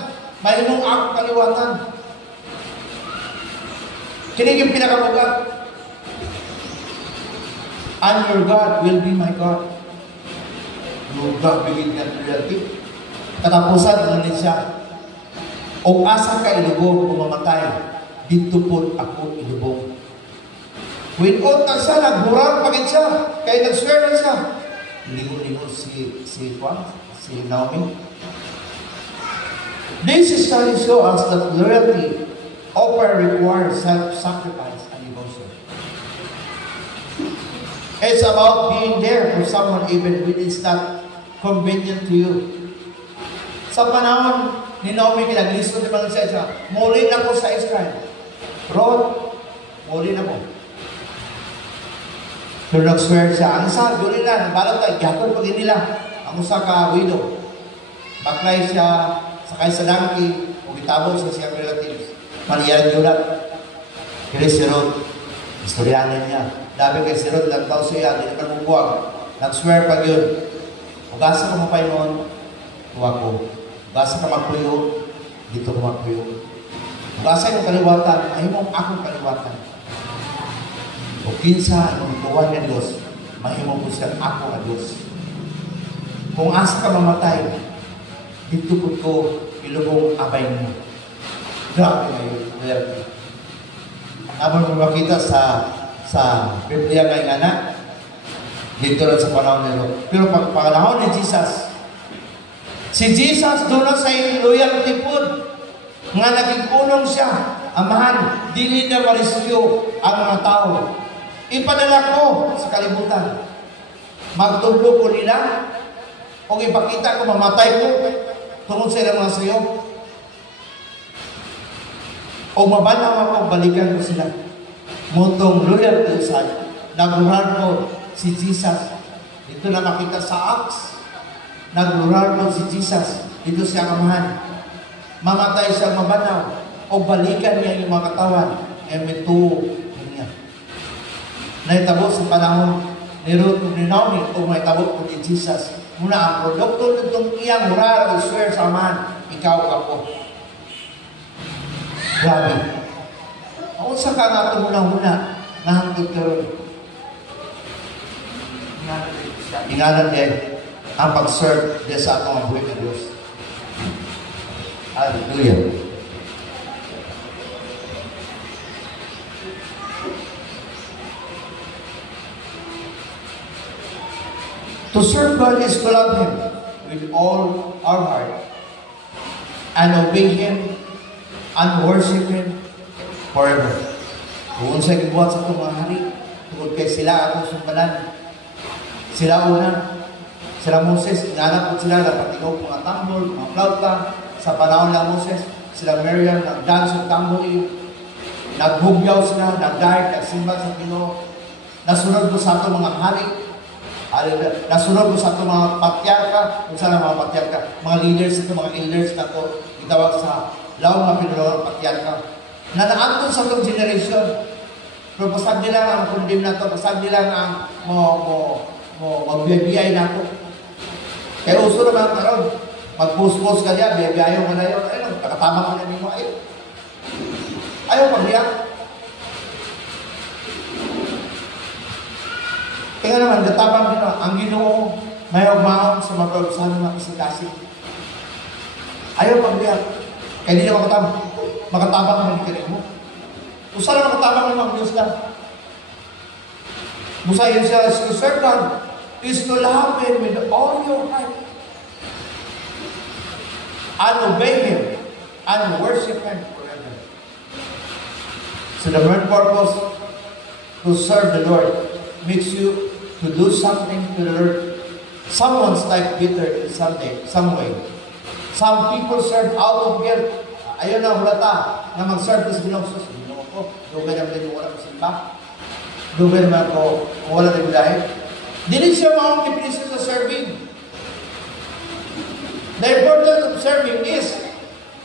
Mayroong ako kaliwatan. Kiniging pinakamugat. And your God will be my God. Your God begin that reality. Katapusan, nanin siya. O asa ka ilubog o mamatay, dito po ako ilubog. Without na siya, nagburang pagit siya. Kaya nag-swear na siya. Lingon-lingon si Naomi. This study shows us that loyalty often requires self-sacrifice and devotion. It's about being there for someone even when it's not convenient to you. Sa panahon ni Naomi, kinag-listen naman siya, muli na ko sa Israel. Rod, muli na ko. Pero nag-swear siya, ang isa, doon nila, nagbalot tayo, gatong pag nila, ang usa ka widow. Baklay siya, sakay sa donkey, o itabog sa siyang relatives. Maniyan yun lang. Kaya si Rod, istoryanan niya. Dabi kay si Rod, nagtaw siya, hindi naman bubuwag. Nag-swear pag yun. Ugasa ka mapay noon, tuwa ko. Ugasa ka magpuyo, dito ko magpuyo. Ugasa yung kaliwatan, ay mong akong kaliwatan. O kinsa, ang tuwan ng Diyos, mahimong po siya ako ang Diyos. Kung asa ka mamatay, dito ko ilubong abay mo. Grabe ngayon, loyalty. Habang mo makita sa Biblia ngayong anak, dito lang sa panahon nilo. Pero pag panahon ni Jesus, si Jesus doon sa loyalty po, nga naging unong siya, amahan, dili na marisyo ang mga tao. Ipadala ko sa kalibutan. Magtulog ko nila, o ipakita ko, mamatay ko, tungkol sa ilang mga sayo. O mabanaw ako, balikan ko sila. Mutong loyal to sa naglurar ko si Jesus. Ito na makita sa Acts. Naglurar ko si Jesus. Ito siya amahan. Mamatay siya mabanaw. O balikan niya yung mga katawan. E mituo niya. Naitabo sa panahon ni Ruth ni Naomi o may tabo ko ni Jesus. Muna ang produkto nitong iyang hurar o swear sa amahan. Ikaw ako. Grabe. Ang sa ka nga ito muna-huna, nahangtod karon. Ingalan din ang pag-serve din sa atong buhay ng Diyos. Hallelujah. To serve God is to love Him with all our heart and obey Him and worship Him forever. Kung sa gibuhat sa itong mga hari, tungkol kay sila atong sumbanan. Sila una, sila Moses, inanap po sila, napatigaw mga tambol, mga flauta. Sa panahon ng Moses, sila Miriam, nag-dance ng tambol, naghugyaw sila, nag-dive, nagsimba sa Ginoo. Nasunod po sa itong mga hari. Nasunod po sa itong mga patriarka, kung saan ang mga patriarka, mga leaders, ito mga elders na ito, itawag sa lawang mga pinulungan ng patriarka. Na naantun sa itong generation. Pero pasag nila ang condemn na ito, pasag nila ang magbiyay na ito. Kaya uso naman karon, mag-post-post ka niya, biyayaw ka na yun, ayun, pagkatama ka na nimo, ayun. Ayaw pagbiyak. Tingnan naman, gatabang din ang Ginoo, may umahon sa mapagsahan ng makasikasin. Ayaw pagbiyak. Kaya hindi na makatabang naman ka rin mo. Kung saan na makatabang naman ang Diyos lang. Musa yun siya, to serve God is to love Him with all your heart and obey Him and worship Him forever. So the main purpose to serve the Lord makes you to do something to the Lord. Someone's like bitter in some way. Some people serve out of guilt. Ayun na hulata na mag-serve sa Ginoo. Ginoo ko, dugay naman din wala ko simba. Dugay naman ko wala din dahil. Dili siya maong definition sa serving. The importance of serving is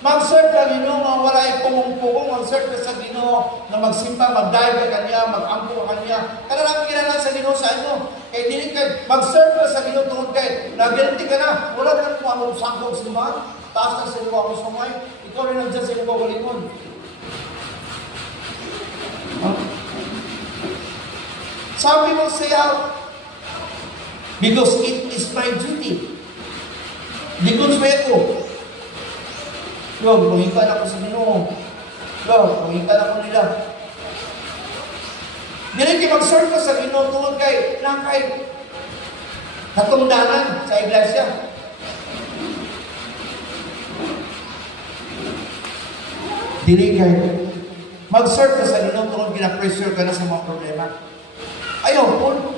mag-serve ka Ginoo nga wala ay pumong-pumong, mag-serve ka sa Ginoo na magsimba, mag-dive ka kanya, mag-ampo ka kanya. Kaya lang kinalang sa Ginoo sa inyo. Kaya dili ka mag-serve ka sa Ginoo tungkol kay nag-guilty ka na. Wala na mo ang sangkong simbahan. Taas na sa iyo ako sumay. Ikaw rin nandiyan sa iyo ko lingon. Some people say out because it is my duty. Because may ko. Lord, mangikan ako sa Ginoo. Lord, mangikan ako nila. Dili kayo mag-serve ka sa Ginoo tungkol kay katungdanan sa iglesia. Dili kayo mag-serve ka sa Ginoo tungkol pina-pressure ka na sa mga problema. Ayaw po.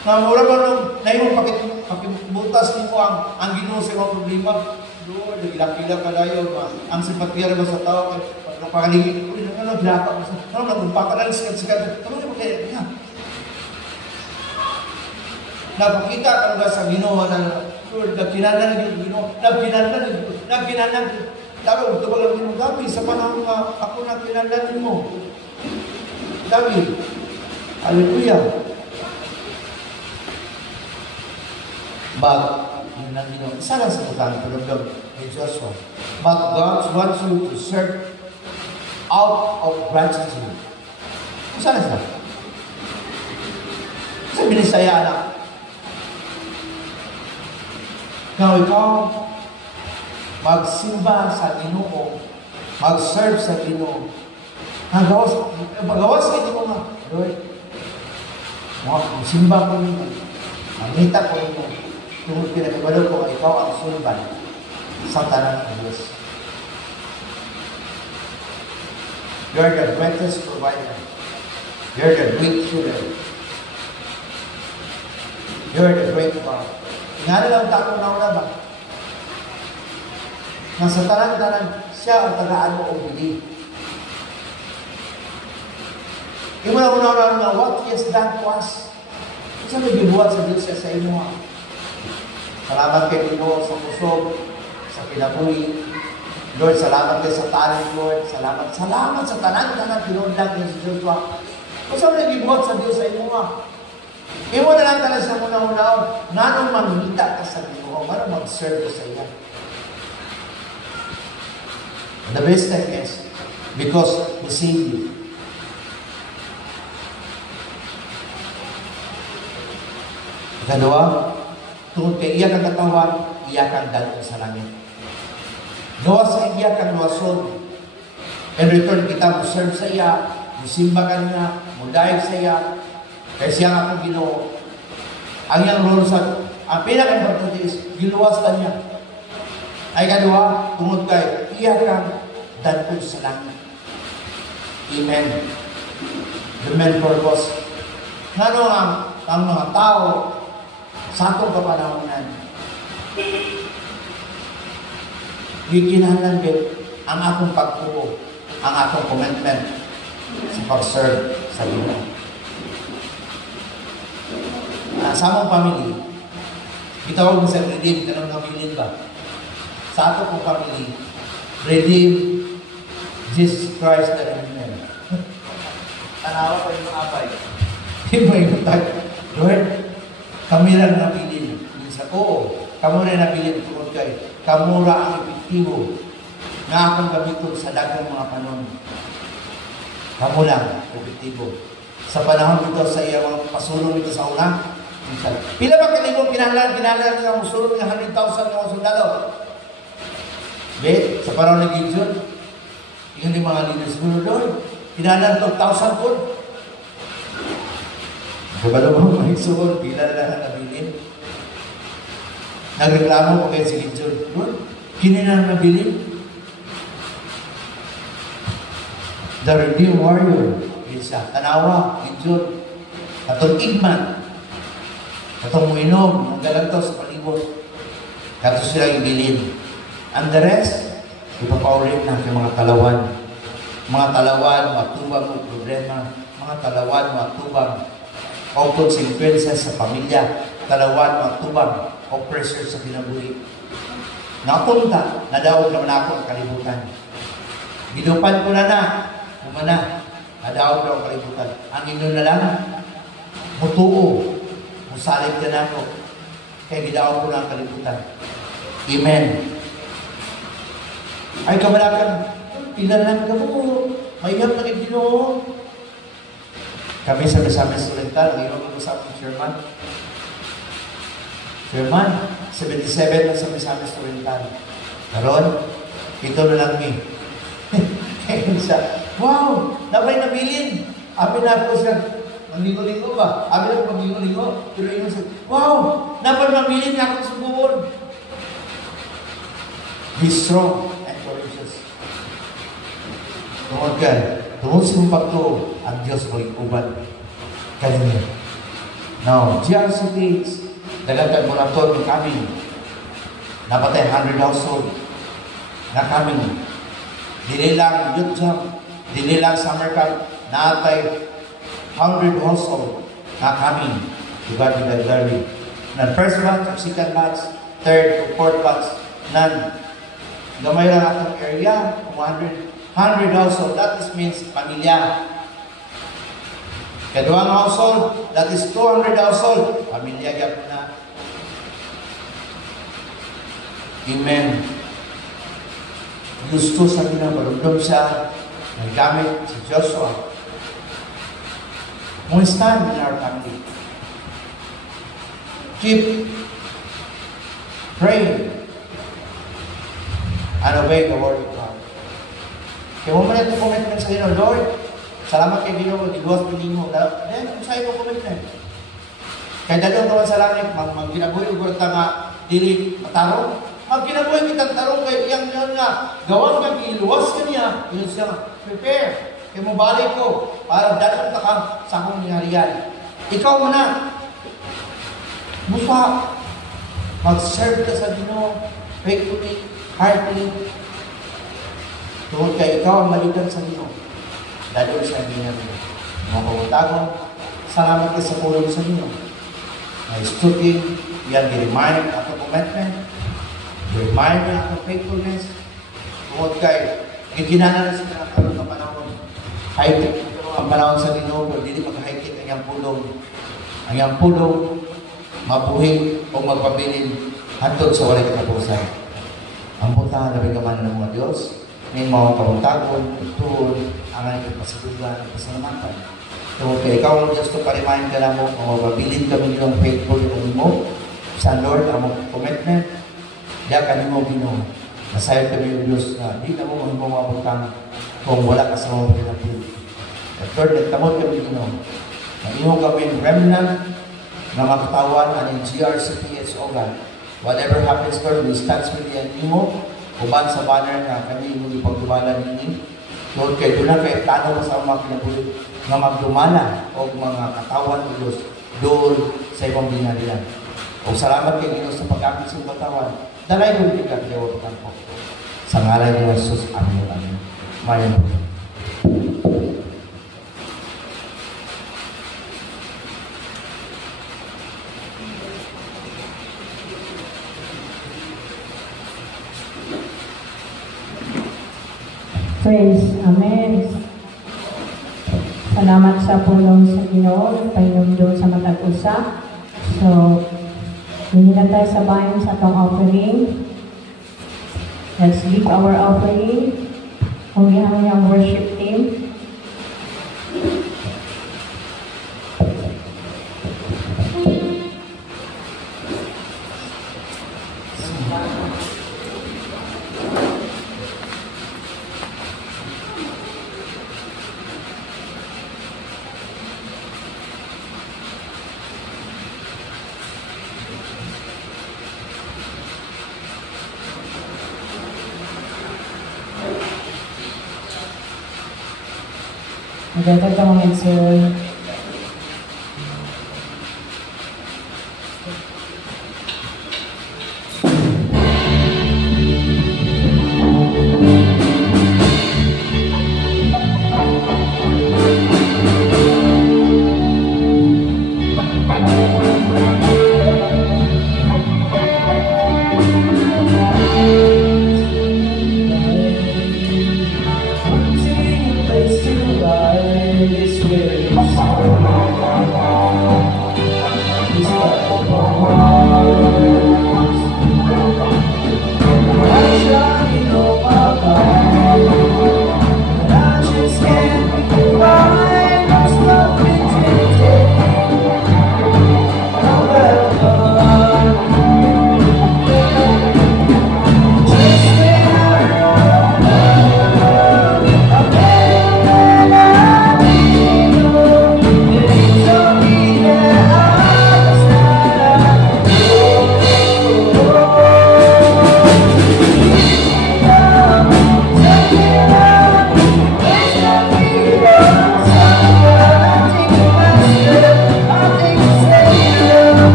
Mura ba nung naimong pakibutas nimo ang Ginoo sa mga problema? Lord, nagilak-ilak ka dayo. Ang simpatiyar ba sa tao? Pagkaligid ko, gilaka mo sa tao. Nagpapakalan sikat-sikat. Ano mo kaya niya? Napakita ka nga sa Ginoo na Lord, nagkinanan ng Ginoo. Nagkinanan. Dabi, ito ba lang Ginoo? Dabi, sa panahon na ako nagkinanan mo. Dabi, hallelujah. Yun lang Ginoo. Isa lang sa pagkain palugdog ni Joshua. But God wants you to serve out of gratitude. Isa lang siya. Sa binisaya na. Ikaw, magsimba sa Ginoo, mag-serve sa Ginoo. Magawas kayo mo nga. Lord, magsimba ko nito. Magita ko nito. Tungkol pinagabalo ko, ikaw ang sulban sa tanan ng Diyos. You're the greatest provider. You're the great healer. You're the great God. Nga lang tako na wala ba? Nasa tanan-tanan, siya ang tagaan mo o bili. Yung una na what he has done to us. Saan nagbibuhat sa Diyos sa inyo? Salamat kay Ginoo sa pusog, sa kinabuhi. Lord, salamat kayo sa talent, Lord. Salamat sa tanan-tanan, pinundan kayo sa Diyos. Kung saan nagbibuhat sa Diyos sa inyo nga? Iwan na lang talaga sa muna-una, nanong mamita ka sa Ginoo, manong mag-serve ka sa iya. The best thing is, because He saved you. Ikadua, tungod kay iya kang katawan, iya kang dalo sa langit. Gawa sa iya kang luwason. In return, kita mo serve sa iya, musimba ka niya, mudayag sa iya, kaya siya nga akong Ginoo. Ang iyang role ang pinaka-importante is, giluwas ka niya. Ay kadua, tungod kay, iya kang dalo sa langit. Amen. The main purpose. Ngano ang mga tao sa atong kapanahonan, gikinahanglan din ang akong pagtuo, ang akong commitment sa pag-serve sa Ginoo. Sa among family, itawag mo sa redeem, ganun nga bilin ba? Sa ato kong family, redeem Jesus Christ the Redeemer. Tanawa ko yung abay. Iba yung tag. Lord, kami lang nabilin. Minsan, oo, kamo rin nabilin tungkol kay kamura ang epektibo na akong gamiton sa dagang mga panon. Kamo lang, epektibo. Sa panahon ito, sa iyang pasulong ito sa una, minsan, pila ba kanibong kinahanglan ng musulong ng 100,000 ng sundalo? Be, sa panahon ng Gideon, yung mga leaders mo doon, kinahanglan 12,000 po. Kabalo mo, may suhol, pila na lang nabilin. Nagreklamo ko kayo si Gideon, Lord, kinilang nabilin. The Redeemed Warrior, isa, tanawa, Gideon, katong igman, katong muinom, ang galagtaw sa palibot, kato sila yung bilin. And the rest, ipapaulit na ng mga talawan. Mga talawan, matubang o problema, mga talawan, matubang o consequences sa pamilya, talawan, matubang o pressure sa kinabuhi. Napunta, nadaog naman ako ang kalibutan. Ginupan ko na, umana, nadaog na ang kalibutan. Ang inyo na lang, mutuo, musalit ka na ako, kaya gidaog ko na ang kalibutan. Amen. Ay, kamalakan, pinalan ka mo, mayroon na kayo Ginoo. Kami sa Misamis Oriental, ngayon ko sa aking Sherman. Sherman, 77 na sa Misamis Oriental. Karon, ito na lang mi. Kaya siya, wow, nabay nabilin. Amin na ako siya, manligo-ligo ba? Amin ako manligo-ligo. Pero yun siya, wow, nabay nabilin niya akong subuhon. Be strong and courageous. Tungod ka, tungod sa mong pagtuo, ang Diyos mo ikuban. Kanina. Now, GRC dagagad mo na ito ng kami. Napatay 100 household na kami. Dili lang youth jump, dili lang summer camp, natay 100 household na kami. To God be the glory. Na first batch, second batch, third, fourth batch, none. Gamay lang atong area, 100 household, that is means pamilya. Kaduang household, that is 200 household, pamilya gap na. Amen. Gusto sa pinabarundom siya, naggamit si Joshua. We stand in our family. Keep praying and obey the word of God. Kaya mo man ito commitment sa Ginoo, Lord, salamat kay Ginoo, giluwas din mo. Then, kung sa'yo mo commitment. Kaya dalawang naman sa langit, mag-ginabuhi o gulta nga, dili matarong. Mag-ginabuhi kitang tarong kay iyang yun nga, gawang kang iluwas ka niya, yun siya, prepare. Kaya mo balik ko, para dalawang takang sa akong nangyarihan. Ikaw mo na, musa, mag-serve ka sa Ginoo, faithfully, heartily. Tungkol kay ikaw ang malitan sa Ginoo. Dahil sa Ginoo. Mga pagkutagon, salamat ka sa pulong sa Ginoo. May studying, yan i-remind at commitment, i-remind at faithfulness. Tungkol kay, giginanan na sa pinakaroon ng panahon. High-tech ang panahon sa Ginoo, pero hindi mag-high-tech ang iyang pulong. Ang iyang pulong, mabuhi o magpabilin hantod sa walay katapusan. Ang puntahan na bigamanan ng mga Diyos, may mga pagtagon, tuon, ang aking pasalugan, pasalamatan. So, okay, ikaw just to pa-remind ka na mo, kung mabilin kami yung faithful yung mo, sa Lord, ang commitment, diya kami mo Ginoo. Nasayod kami yung Diyos na di na mo mabutang kung wala ka sa mga pinapili. At Lord, nagtamod kami Ginoo. Nag-iho kami yung remnant na makatawan ang GRCPS o God. Whatever happens, Lord, we stand with the animo, uban sa banner na kami yung ipagdumalan nini. Lord, kayo doon na kayo plano sa mga pinabulit na magdumana o mga katawan o Diyos doon sa ibang binarilan. O salamat kayo Ginoo sa pag-apit sa katawan. Dalay mo yung kagawatan po. Sa ngalan ni Jesus, amin. Mayan po. Praise. Amen. Salamat sa pulong sa Ginoo, painumdum sa matag usa. So, hindi na tayo sabayan sa itong offering. Let's give our offering. Kung yung worship team. Maganda ka mga sir. Place to rise with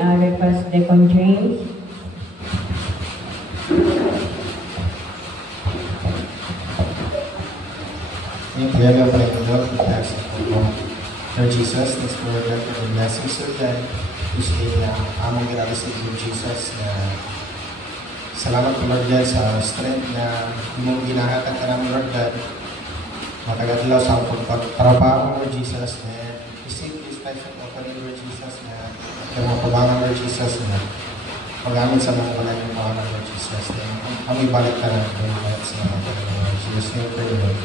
request Deacon James. Yung kaya pa rin ito, i-ask po Lord Jesus, let's for the blessings of God. Tuesday na among ginagawa sa Lord Jesus na salamat po Lord God sa strength na mong ginahatag ka namin Lord God. Matagadlaw sa pagparapaong Lord Jesus na receive this special offering Lord Jesus na yung mga pabangan Lord Jesus na pag-amin sa mga wala yung pabangan Lord Jesus na kami balik ka na sa mga Lord Jesus name for Lord.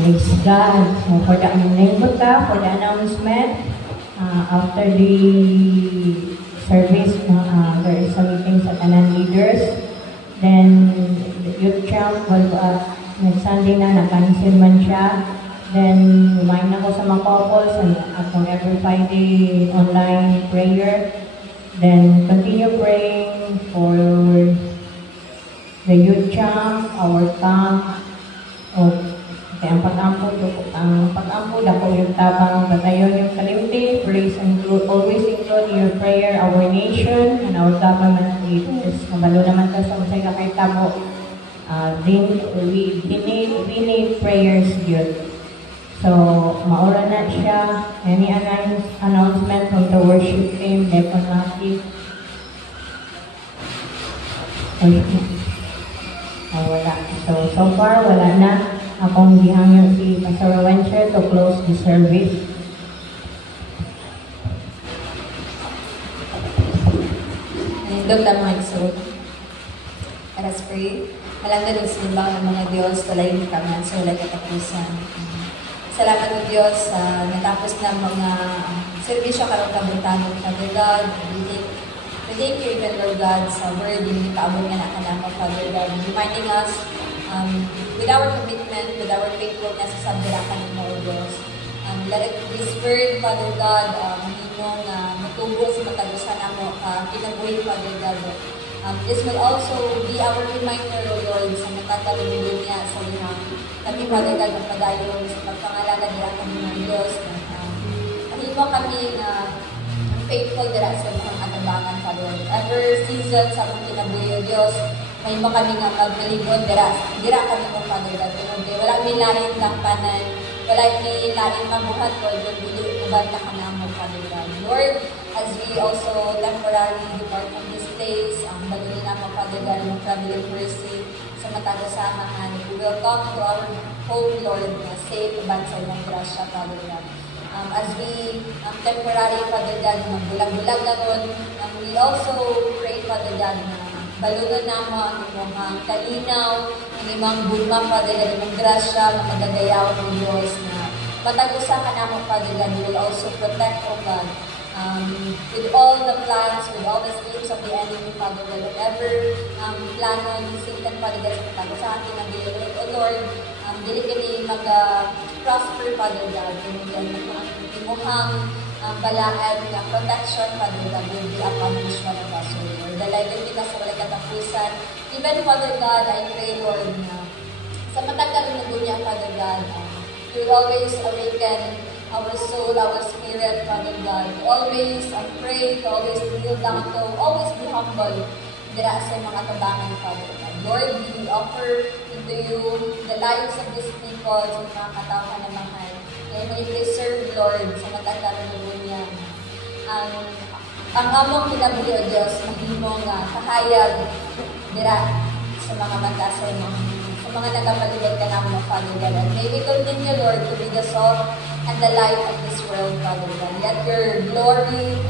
Praise God. So for the for the announcement, after the service, there is a meeting sa tanan leaders. Then the youth camp was next Sunday na na-cancel man siya. Then remind ako sa mga couples and akong every Friday online prayer. Then continue praying for the youth camp, our camp, kaya ang pag-ampo dako yung tabang batayon yung kalimti, always include your prayer, our nation, and our government leaders. Nabalo naman ka sa usay ka kay tabo. We need prayers yun. So, maura na siya. Any announcement from the worship team, Deacon Maki? Wala. So far, wala na. Akong gihangyo si Pastor Wencher to close the service. Nindog na mga igsoon. Let us pray. Malanggan ng sinimbang ng mga Diyos, walay kaman sa walay katapusan. Salamat ng Diyos sa natapos ng mga servisyo karong kabuntanon ng Father God. We thank you even, Lord God, sa word yung ikaabot nga na kanama, Father God, reminding us with our commitment, with our faithfulness sa sabdirakan ng mga Diyos. Let it be word, Father God, hinong matubo sa matagusan na mo, kinabuhi, Father God. This will also be our reminder, O Lord, sa natatalunod niya sa lihang. Kami, Father God, magpadayon sa pagpangalaga nila kami ng Diyos. Mahimo kami faithful dira sa mga atabangan, Father God. Every season sa mga kinabuhi, O Diyos, may mo kami nga magmaligod, dira kami mo, Father God. Wala may laing kampanan, wala may laing mabuhat, Lord, hindi ubad na ka na mo, Father God. Lord, as we also temporarily depart from this place, bagunin na mo, Father God, yung traveling mercy sa matagosamahan. We will come to our home, Lord, na safe, ubad sa imong grasya, Father God. As we temporary, Father God, magbulag-bulag na ron, we also pray, Father God, na balungan na mo ang imong kalinaw, ang imong bulma, Father God, imong grasya, makadagayaw ng Diyos na matagusa ka na mo, Father God. You will also protect, O God, with all the plans, with all the schemes of the enemy, Father God, whatever plano ni Satan, Father God, sa matagusa atin ang Diyos, O Lord, dili kini mag-prosper, Father God, ang imuhang balaan na protection, Father God, will be upon each one of us, O Lord. Dalayan kita sa walang katapusan. Even, Father God, I pray, Lord, na sa matagal na niya, Father God, you will always awaken our soul, our spirit, Father God. Always pray, always kneel down to, always be humble. Dira sa mga tabangan, Father God. Lord, we offer into you the lives of these people, sa mga katawan na mahal. And may preserve, Lord, sa matagal na niya. Ang among kinabuhi, O Diyos, mahimong kahayag dira sa mga mata sa mga nagapalibot ka namin, Father God. And may we continue, Lord, to be the salt and the light of this world, Father God. Let your glory,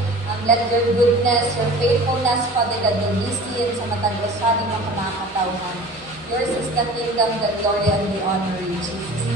let your goodness, your faithfulness, Father God, be seen sa mataglasan ng mga katawan. Yours is the kingdom, the glory, and the honor in Jesus'